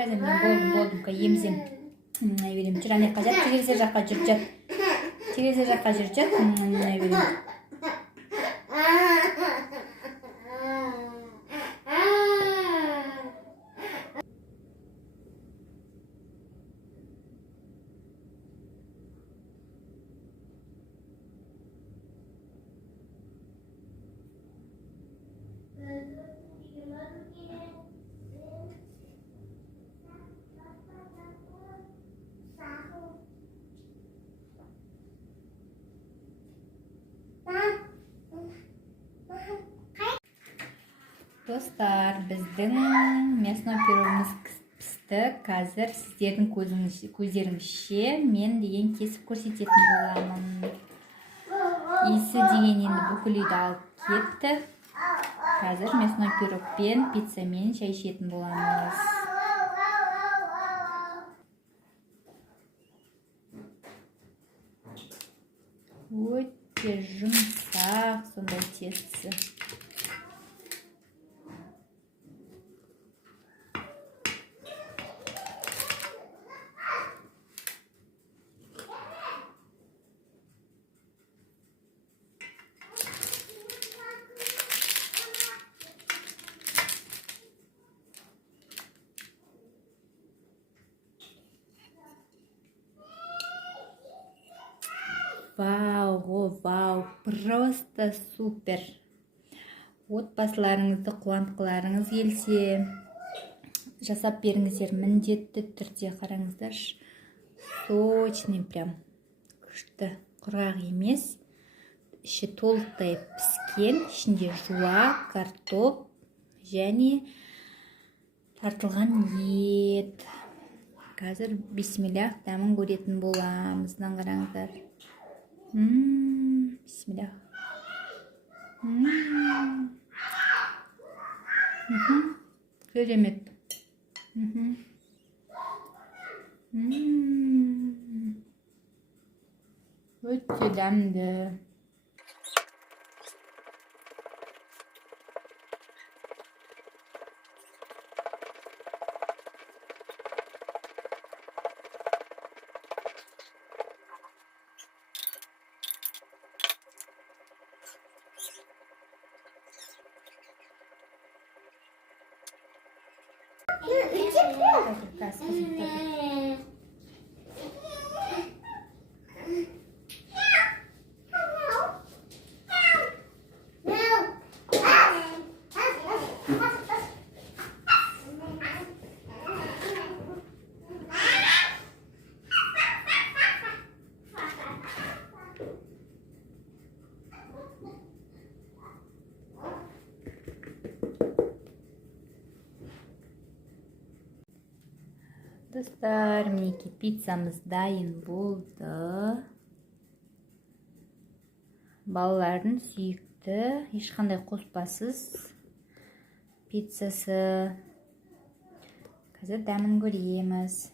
қазір мен болдым емізем. Берем. Жүр ана жаққа жат, терезе жаққа жүр жат. Терезе жаққа жүр жат. Берем. Достар, біздің мясной пирогымыз пісті. Қазір сіздердің көздеріңізше мен деген кесіп көрсететін боламын. Иісі деген енді бүкіл үйді алып кетті. Қазір мясной пирогпен, пиццамен шай ішетін боламыз. Өте жұмсақ сондай тестісі. Вау, просто супер. Отбасыларыңызды қуантқыларыңыз келсе, жасап беріңіздер, міндетті түрде қараңыздар. Сочный прям. Күшті, құрғақ емес. Іші толықтай піскен, ішінде жуа, картоп және тартылған ет. Қазір бисмиллах дәмін көретін боламыз. Қараңыздар. Бисмиллах. Керемет. Өте дәмді. Достар, мінекей пиццамыз дайын болды. Балалардың сүйікті, ешқандай қоспасыз пиццасы. Қазір дәмін көреміз.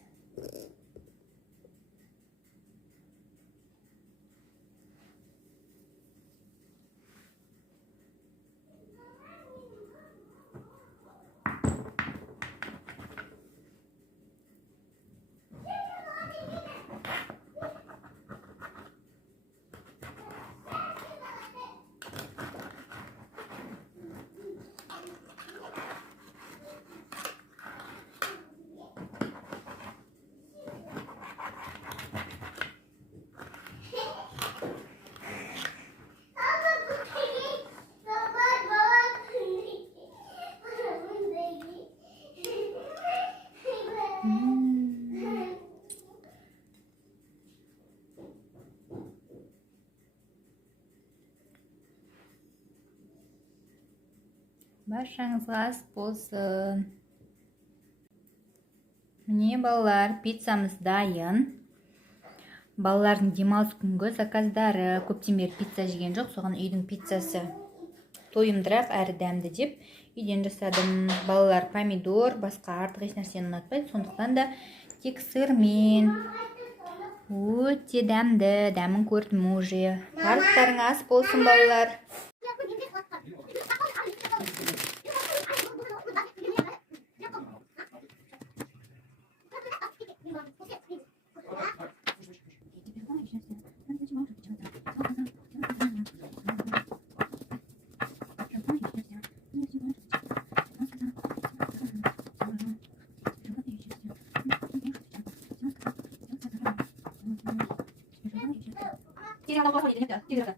Баршаңызға ас болсын. Міне балалар, пиццамыз дайын. Балалардың демалыс күнгі заказдары. Көптен бері пицца жеген жоқ, соған үйдің пиццасы тойымдырақ әрі дәмді деп үйден жасадым. Балалар помидор, басқа артық еш нәрсені ұнатпайды, сондықтан да тек сырмен. Өте дәмді, дәмін көрдім уже. Барлықтарыңа ас болсын балалар. Сен анда қойған едің енді.